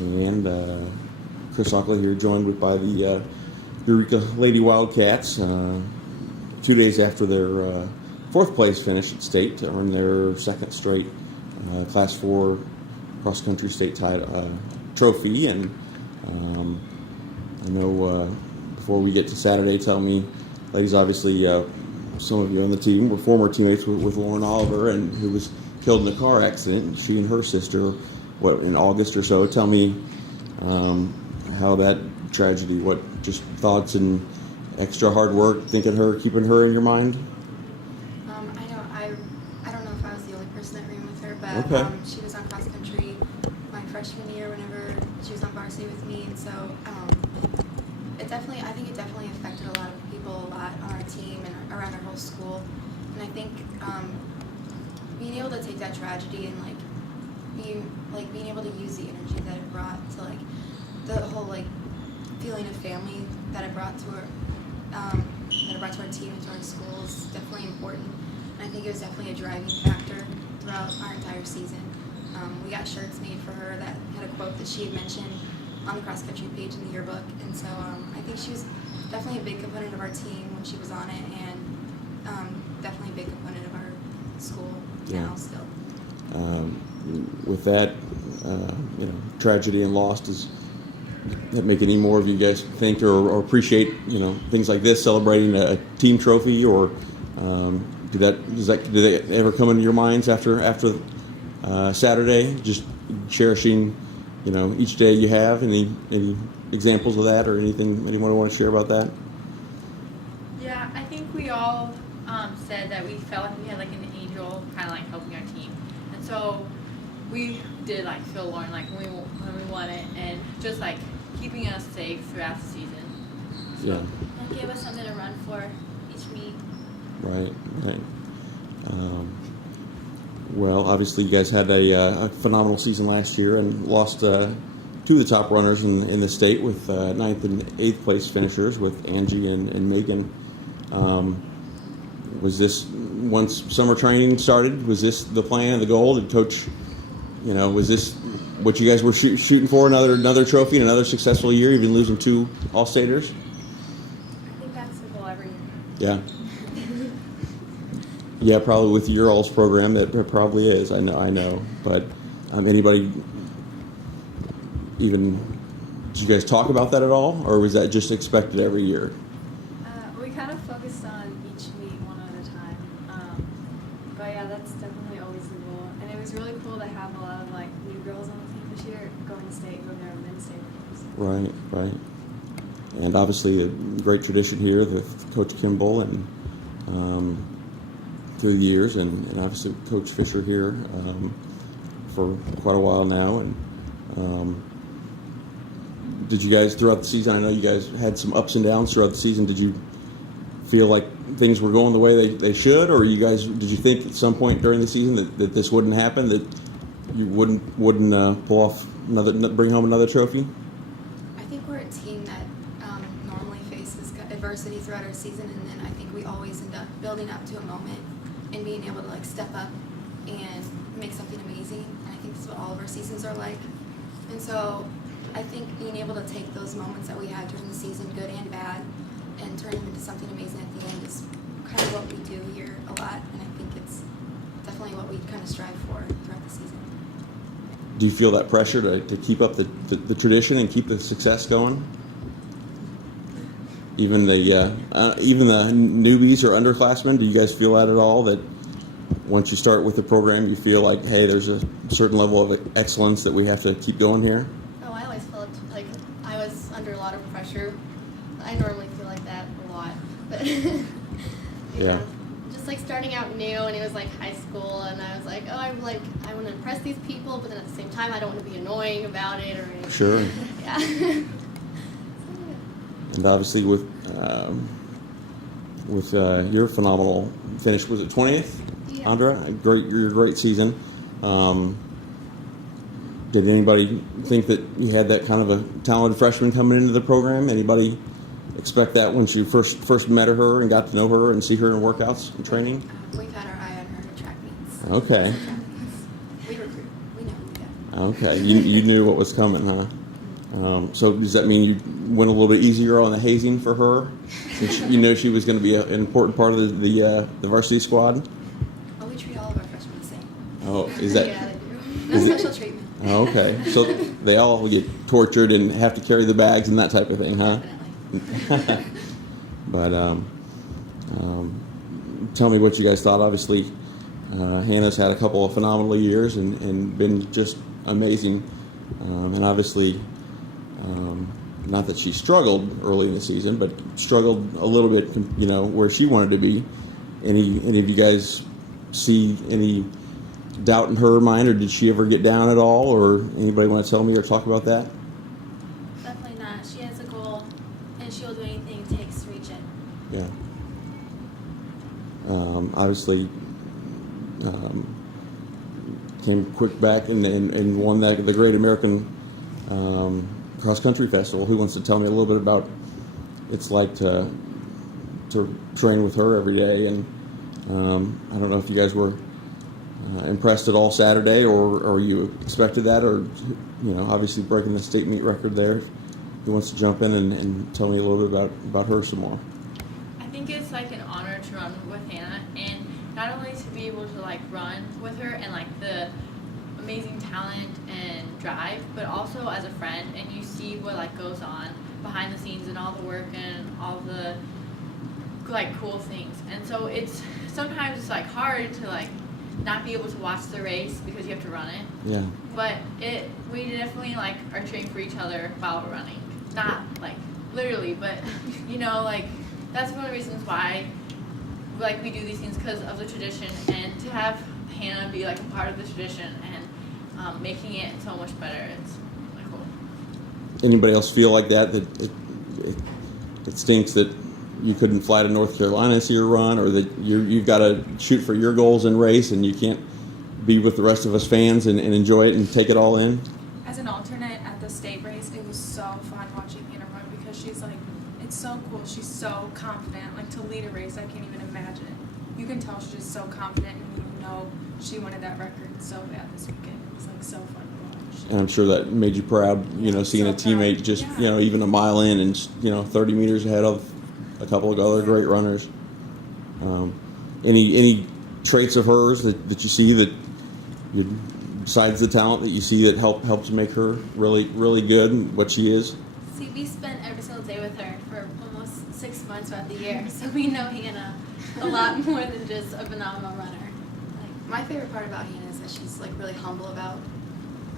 and Chris Ockley here, joined by the Eureka Lady Wildcats. 2 days after their fourth place finish at state, to earn their second straight Class 4 cross-country state trophy. And I know before we get to Saturday, tell me, ladies, obviously some of you on the team were former teammates with Lauren Oliver, and who was killed in a car accident. She and her sister, in August or so. Tell me how that tragedy, what just thoughts and extra hard work, keeping her in your mind? I don't know if I was the only person that ran with her, but okay. She was on cross country my freshman year whenever she was on varsity with me, and so I think it definitely affected a lot of people a lot on our team and around our whole school. And I think being able to take that tragedy and being able to use the energy that it brought to the whole feeling of family that it brought to our team and to our school is definitely important. And I think it was definitely a driving factor throughout our entire season. We got shirts made for her that had a quote that she had mentioned on the cross country page in the yearbook, and so I think she was definitely a big component of our team when she was on it, and definitely a big component of our school now still. With that, tragedy and loss, does that make any more of you guys think or appreciate, things like this, celebrating a team trophy, or do they ever come into your minds after Saturday? Just cherishing, each day you have. Any examples of that, or anything anyone want to share about that? Yeah, I think we all said that we felt like we had an angel kind of helping our team, and so we did feel Lauren when we won it, and just keeping us safe throughout the season. Yeah. And gave us something to run for each meet. Right. Well, obviously you guys had a phenomenal season last year and lost two of the top runners in the state with 9th and 8th place finishers with Angie and Megan. Was this, once summer training started, was this the plan, the goal? Did Coach, was this what you guys were shooting for, another trophy and another successful year, even losing 2 All-Staters? I think that's the goal every year. Yeah. Yeah, probably with your all's program, that probably is. I know. But anybody even, did you guys talk about that at all, or was that just expected every year? We kind of focused on each meet one at a time. But yeah, that's definitely always the goal. And it was really cool to have a lot of new girls on the team this year going to state, going there men's state. Right. And obviously a great tradition here with Coach Kimball and through the years, and obviously Coach Fisher here for quite a while now. And did you guys, throughout the season, I know you guys had some ups and downs throughout the season, did you feel like things were going the way they should, or did you think at some point during the season that this wouldn't happen, that you wouldn't pull off bring home another trophy? I think we're a team that normally faces adversity throughout our season, and then I think we always end up building up to a moment and being able to step up and make something amazing. And I think that's what all of our seasons are like. And so I think being able to take those moments that we had during the season, good and bad, and turn them into something amazing at the end is kind of what we do here a lot. And I think it's definitely what we kind of strive for throughout the season. Do you feel that pressure to keep up the tradition and keep the success going? Even the newbies or underclassmen, do you guys feel that at all? That once you start with the program, you feel like, hey, there's a certain level of excellence that we have to keep going here? Oh, I always felt like I was under a lot of pressure. I normally feel like that a lot, but yeah. Just starting out new, and it was high school, and I was I want to impress these people, but then at the same time, I don't want to be annoying about it or anything. Sure. Yeah. And obviously with your phenomenal finish, was it 20th, Yeah. Andra? Your great season. Did anybody think that you had that kind of a talented freshman coming into the program? Anybody expect that when you first met her and got to know her and see her in workouts and training? We've had our eye on her at track meets. Okay. We recruit. We know. Okay, you knew what was coming, huh? So does that mean you went a little bit easier on the hazing for her, since you know she was going to be an important part of the varsity squad? Oh, we treat all of our freshmen the same. Oh, is that? Yeah, they do. No Is it- special treatment. Oh, okay, so they all get tortured and have to carry the bags and that type of thing, huh? Definitely. But tell me what you guys thought. Obviously, Hannah's had a couple of phenomenal years and been just amazing. And obviously, not that she struggled early in the season, but struggled a little bit, you know, where she wanted to be. Any of you guys see any doubt in her mind, or did she ever get down at all, or anybody want to tell me or talk about that? Definitely not. She has a goal, and she'll do anything it takes to reach it. Yeah. Obviously, came quick back and won the Great American Cross Country Festival. Who wants to tell me a little bit about it's like to train with her every day? And I don't know if you guys were impressed at all Saturday, or you expected that, or you know, obviously breaking the state meet record there. Who wants to jump in and tell me a little bit about her some more? I think it's like an honor to run with Hannah, and not only to be able to like run with her and like the amazing talent and drive, but also as a friend, and you see what like goes on behind the scenes and all the work and all the like cool things. And so it's sometimes it's like hard to like not be able to watch the race because you have to run it. Yeah. But we definitely like are cheering for each other while we're running. Not like literally, but you know, like that's one of the reasons why like we do these things, because of the tradition, and to have Hannah be like a part of the tradition and making it so much better. It's really cool. Anybody else feel like that it stinks that you couldn't fly to North Carolina to see her run, or that you've got to shoot for your goals in race and you can't be with the rest of us fans and enjoy it and take it all in? As an alternate at the state race, it was so fun watching Hannah run, because she's like, it's so cool. She's so confident. Like, to lead a race, I can't even imagine. You can tell she's just so confident, and you know she wanted that record so bad this weekend. It was like so fun to watch. And I'm sure that made you proud, you know, seeing So a teammate proud. just, Yeah. you know, even a mile in and, you know, 30 meters ahead of a couple of other great runners. Any traits of hers that you see that, besides the talent, that you see that helps make her really, really good and what she is? See, we spent every single day with her for almost 6 months throughout the year, so we know Hannah a lot more than just a phenomenal runner. Like, my favorite part about Hannah is that she's like really humble about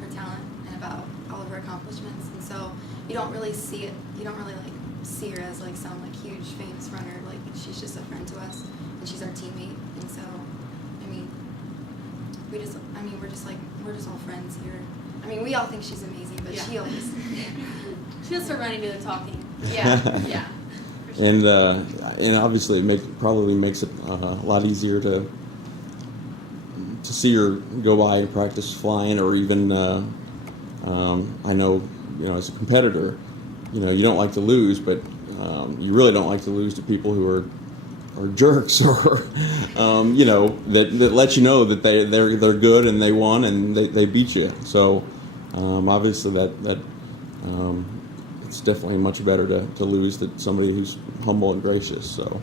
her talent and about all of her accomplishments, and so you don't really see it. You don't really like see her as like some like huge famous runner. Like, she's just a friend to us, and she's our teammate. And so, I mean, we're just all friends here. I mean, we all think she's amazing, but Yeah. she always. She does the running, do the talking. Yeah, yeah. For sure. And obviously it probably makes it a lot easier to see her go by and practice flying, or even I know, you know, as a competitor, you know, you don't like to lose, but you really don't like to lose to people who are jerks, or you know, that let you know that they're good and they won and they beat you. So obviously that it's definitely much better to lose than somebody who's humble and gracious. So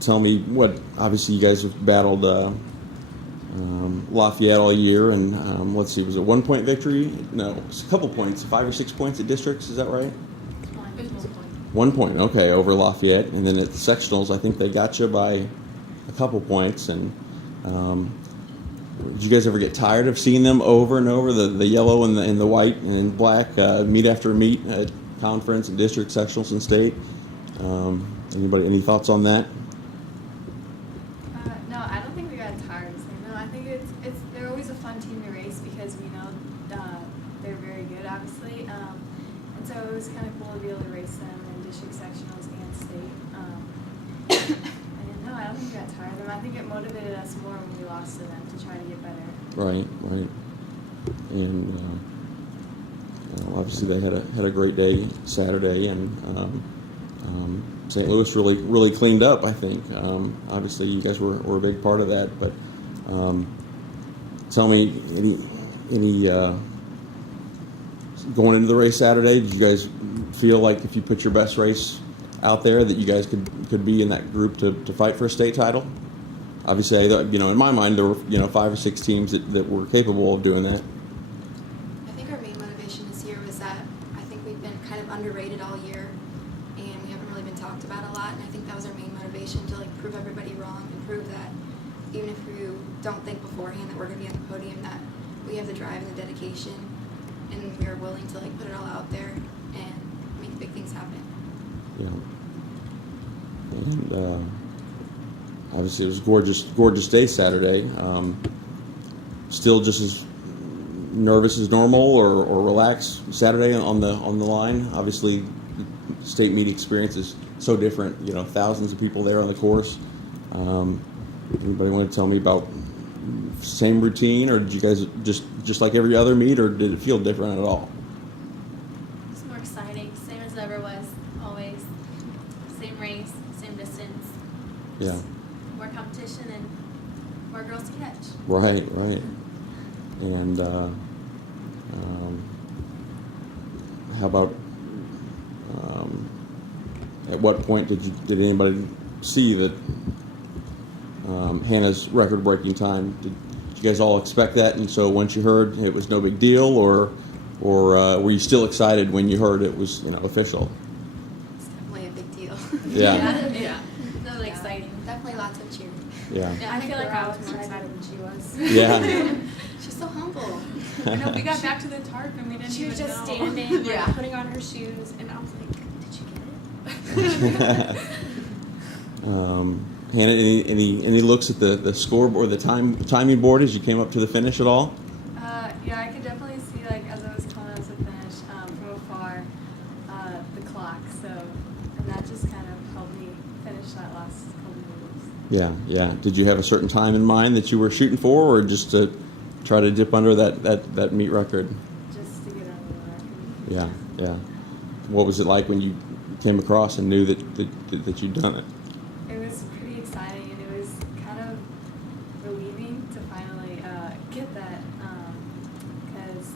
tell me what. Obviously, you guys have battled Lafayette all year, and let's see, was it 1 point victory? No, it's a couple points, 5 or 6 points at districts. Is that right? It was 1 point. 1 point, okay, over Lafayette, and then at sectionals, I think they got you by a couple points. And did you guys ever get tired of seeing them over and over, the yellow and the white and black, meet after meet at conference and district, sectionals, and state? Anybody, any thoughts on that? No, I don't think we got tired. No, I think they're always a fun team to race, because we know they're very good, obviously. And so it was kind of cool to be able to race them in district sectionals and state. And no, I don't think we got tired of them. I think it motivated us more when we lost to them to try to get better. Right. And obviously they had a great day Saturday, and St. Louis really cleaned up, I think. Obviously you guys were a big part of that, but tell me any going into the race Saturday, did you guys feel like if you put your best race out there that you guys could be in that group to fight for a state title? Obviously, in my mind, there were 5 or 6 teams that were capable of doing that. I think our main motivation this year was that I think we've been kind of underrated all year, and we haven't really been talked about a lot. And I think that was our main motivation to prove everybody wrong and prove that even if you don't think beforehand that we're going to be on the podium, that we have the drive and the dedication, and we are willing to put it all out there and make big things happen. Yeah. And obviously, it was a gorgeous day Saturday. Still just as nervous as normal, or relaxed Saturday on the line. Obviously, the state meet experience is so different. Thousands of people there on the course. Anybody want to tell me about same routine, or did you guys just like every other meet, or did it feel different at all? It's more exciting, same as it ever was, always. Same race, same distance. Yeah. More competition and more girls to catch. Right. And how about at what point did anybody see that Hannah's record-breaking time? Did you guys all expect that? And so once you heard, it was no big deal, or were you still excited when you heard it was official? It's definitely a big deal. Yeah. Yeah. Really exciting. Definitely lots of cheering. Yeah. I feel like I was more excited than she was. Yeah. She's so humble. We got back to the tarp and we didn't She even was just know. standing, Yeah. putting on her shoes, and I was like, "Did you get it?" Hannah, any looks at the scoreboard, the timing board as you came up to the finish at all? Yeah, I could definitely see, as I was coming up to the finish from afar, the clock. And that just kind of helped me finish that last couple moves. Yeah. Did you have a certain time in mind that you were shooting for, or just to try to dip under that meet record? Just to get under the record. Yeah. What was it like when you came across and knew that you'd done it? It was pretty exciting, and it was kind of relieving to finally get that, because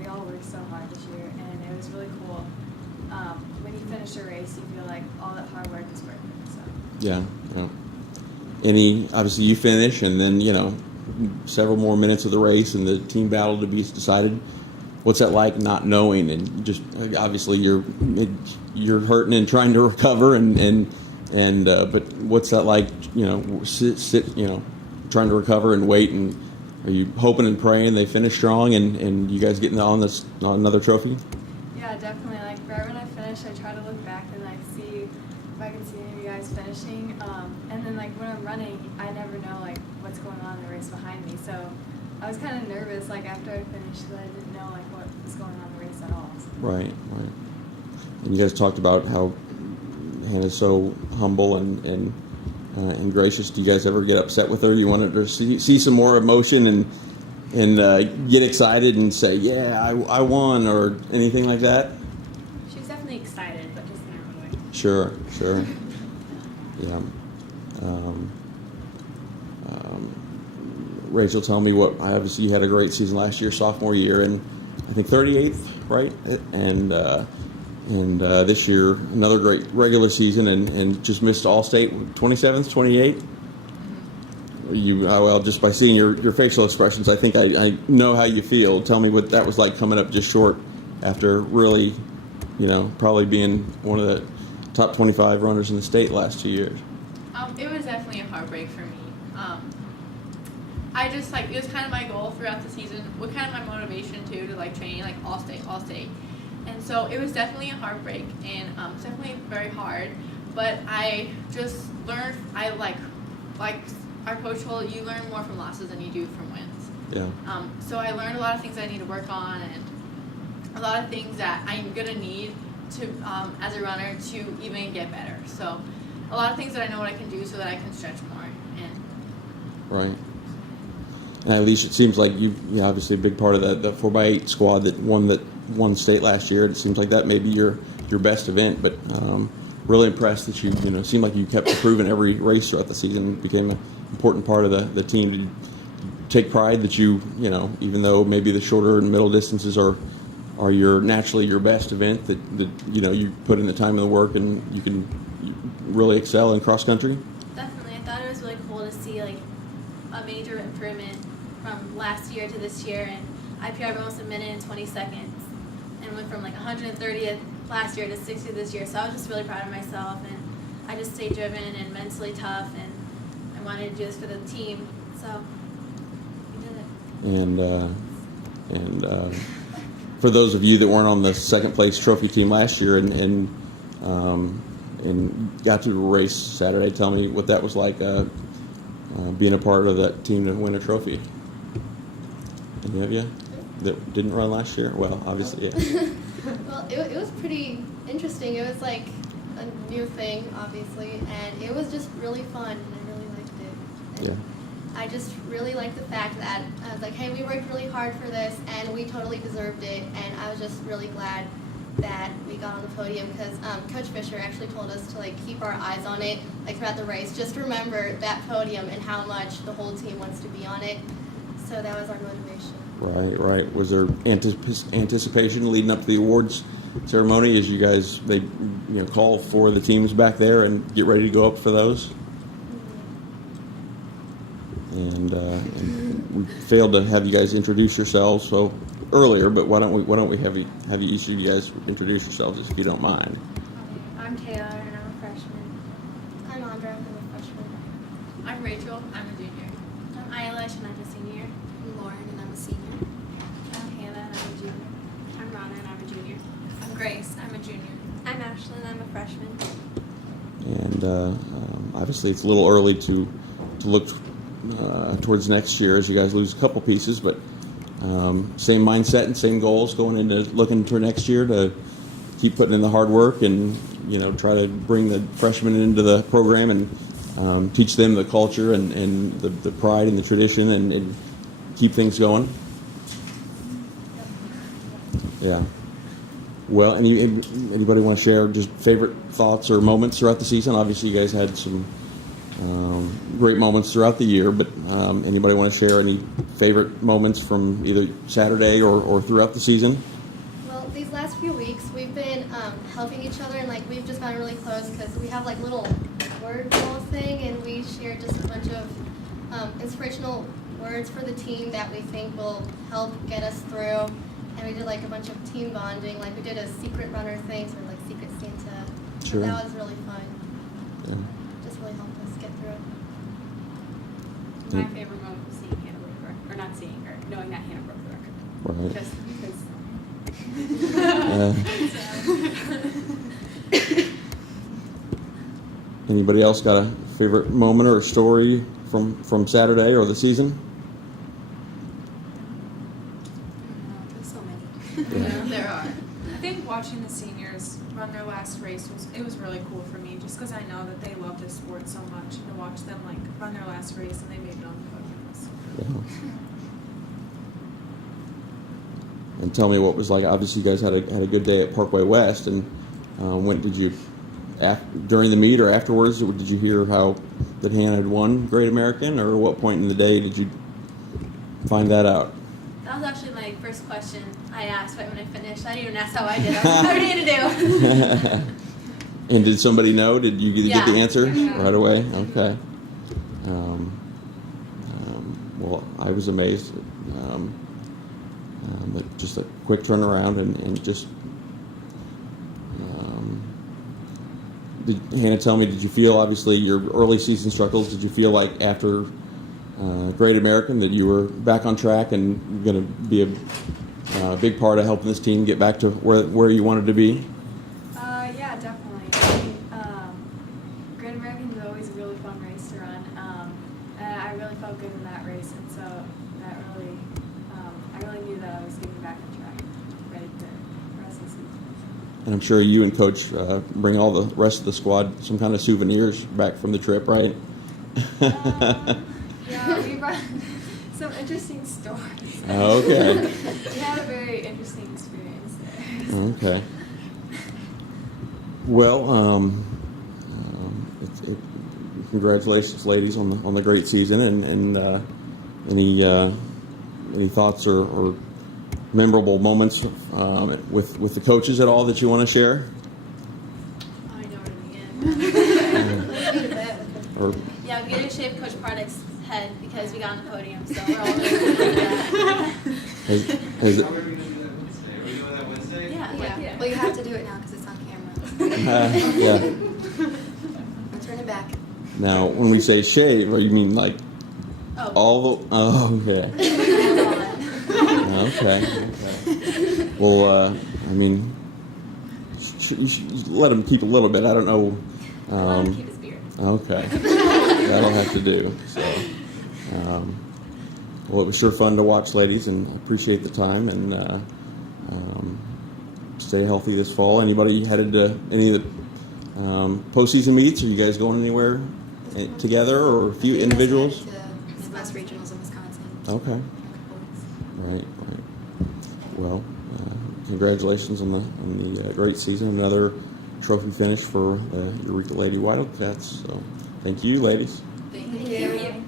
we all worked so hard this year, and it was really cool. When you finish a race, you feel like all that hard work is worth it. So. Yeah. Obviously you finish, and then several more minutes of the race and the team battle to be decided. What's that like, not knowing, and just obviously you're hurting and trying to recover, but what's that like? Sit trying to recover and wait, and are you hoping and praying they finish strong and you guys getting on another trophy? Yeah, definitely. Right when I finish, I try to look back and see if I can see any of you guys finishing. And then when I'm running, I never know what's going on in the race behind me. So I was kind of nervous after I finished, that I didn't know what was going on in the race at all. So. Right. And you guys talked about how Hannah's so humble and gracious. Do you guys ever get upset with her? You wanted to see some more emotion and get excited and say, "Yeah, I won," or anything like that? She was definitely excited, but just in her own way. Sure. Yeah. Rachel, tell me obviously you had a great season last year, sophomore year, and I think 38th, right? And this year another great regular season, and just missed All-State, 27th, 28th. Just by seeing your facial expressions, I think I know how you feel. Tell me what that was like, coming up just short after really, probably being one of the top 25 runners in the state last 2 years. It was definitely a heartbreak for me. I just it was kind of my goal throughout the season, what kind of my motivation too, to train all state. And so it was definitely a heartbreak, and it's definitely very hard. But I just learned, like our coach told, you learn more from losses than you do from wins. Yeah. So I learned a lot of things I need to work on, and a lot of things that I'm gonna need to, as a runner, to even get better. So a lot of things that I know what I can do so that I can stretch more. Right. And at least it seems like you're obviously a big part of the 4x8 squad that won state last year. It seems like that may be your best event, but really impressed that you seemed like you kept improving every race throughout the season. It became an important part of the team. take pride that you know, even though maybe the shorter and middle distances are naturally your best event, that you know, you put in the time and the work and you can really excel in cross country? Definitely. I thought it was really cool to see like a major improvement from last year to this year, and I PR'd almost a minute and 20 seconds and went from like 130th last year to 60th this year. So I was just really proud of myself, and I just stayed driven and mentally tough, and I wanted to do this for the team. So we did it. And for those of you that weren't on the second place trophy team last year and got to race Saturday, tell me what that was like, being a part of that team to win a trophy. Any of you that didn't run last year? Well, obviously, yeah. Well, it was pretty interesting. It was like a new thing, obviously, and it was just really fun, and I really liked it. And Yeah. I just really liked the fact that I was like, hey, we worked really hard for this, and we totally deserved it, and I was just really glad that we got on the podium, because Coach Fisher actually told us to like keep our eyes on it like throughout the race. Just remember that podium and how much the whole team wants to be on it. So that was our motivation. Right. Was there anticipation leading up to the awards ceremony as you guys call for the teams back there and get ready to go up for those? And we failed to have you guys introduce yourselves so earlier, but why don't we have each of you guys introduce yourselves if you don't mind? I'm Taylor, and I'm a freshman. I'm Andra, I'm a freshman. I'm Rachel. I'm a junior. I'm Eilish, and I'm a senior. I'm Lauren, and I'm a senior. I'm Hannah, and I'm a junior. I'm Rana, and I'm a junior. I'm Grace. I'm a junior. I'm Ashlyn, I'm a freshman. And obviously, it's a little early to look towards next year as you guys lose a couple pieces, but same mindset and same goals going into looking for next year to keep putting in the hard work and try to bring the freshmen into the program and teach them the culture and the pride and the tradition and keep things going. Yeah. Well, anybody want to share just favorite thoughts or moments throughout the season? Obviously, you guys had some great moments throughout the year, but anybody want to share any favorite moments from either Saturday or throughout the season? Well, these last few weeks we've been helping each other, and like we've just gotten really close because we have like little word ball thing, and we shared just a bunch of inspirational words for the team that we think will help get us through. And we did like a bunch of team bonding, like we did a secret runner thing, sort of like Secret Santa. Sure. So that was really fun. Yeah. Just really helped us get through it. My favorite moment was seeing Hannah break the record, or not seeing her, knowing that Hannah broke the record. Right. Just because. Anybody else got a favorite moment or story from Saturday or the season? There's so many. Yeah. There are. I think watching the seniors run their last race was really cool for me, just because I know that they love this sport so much, and to watch them like run their last race and they made it on the podium was Yeah. And tell me what it was like. Obviously, you guys had a good day at Parkway West, and when did you, during the meet or afterwards, did you hear that Hannah had won Great American, or what point in the day did you find that out? That was actually my first question I asked right when I finished. I didn't even ask how I did. I was like, what do you need to do? And did somebody know? Did you get the Yeah. answer Yeah. right away? Okay. Well, I was amazed. But just a quick turnaround and just. Did Hannah tell me? Did you feel, obviously your early season struggles? Did you feel like after Great American that you were back on track and going to be a big part of helping this team get back to where you wanted to be? Yeah, definitely. I mean, Great American is always a really fun race to run, and I really felt good in that race, and so that really, I really knew that I was getting back on track, ready for the rest of the season. And I'm sure you and Coach bring all the rest of the squad some kind of souvenirs back from the trip, right? Yeah, we brought some interesting stories. Okay. We had a very interesting experience there. Okay. Well, congratulations, ladies, on the great season, and Any thoughts or memorable moments with the coaches at all that you want to share? I know where to begin. Or Yeah, we get to shave Coach Pardick's head because we got on the podium, so we're all really excited for that. has it, Are we doing that Wednesday? Yeah. Well, you have to do it now because it's on camera. yeah. I'll turn it back. Now, when we say shave, you mean like Oh. all the? Oh, okay. Okay. Well, I mean, you should let him keep a little bit. I don't know. Let him keep his beard. Okay. That'll have to do. So, well, it was sure fun to watch, ladies, and I appreciate the time. And stay healthy this fall. Anybody headed to any of the postseason meets? Are you guys going anywhere together, or a few individuals? To Midwest Regionals in Wisconsin. Okay. in a couple weeks. Right. Well, congratulations on the great season. Another trophy finish for the Eureka Lady Wildcats. So, thank you, ladies. Thank you.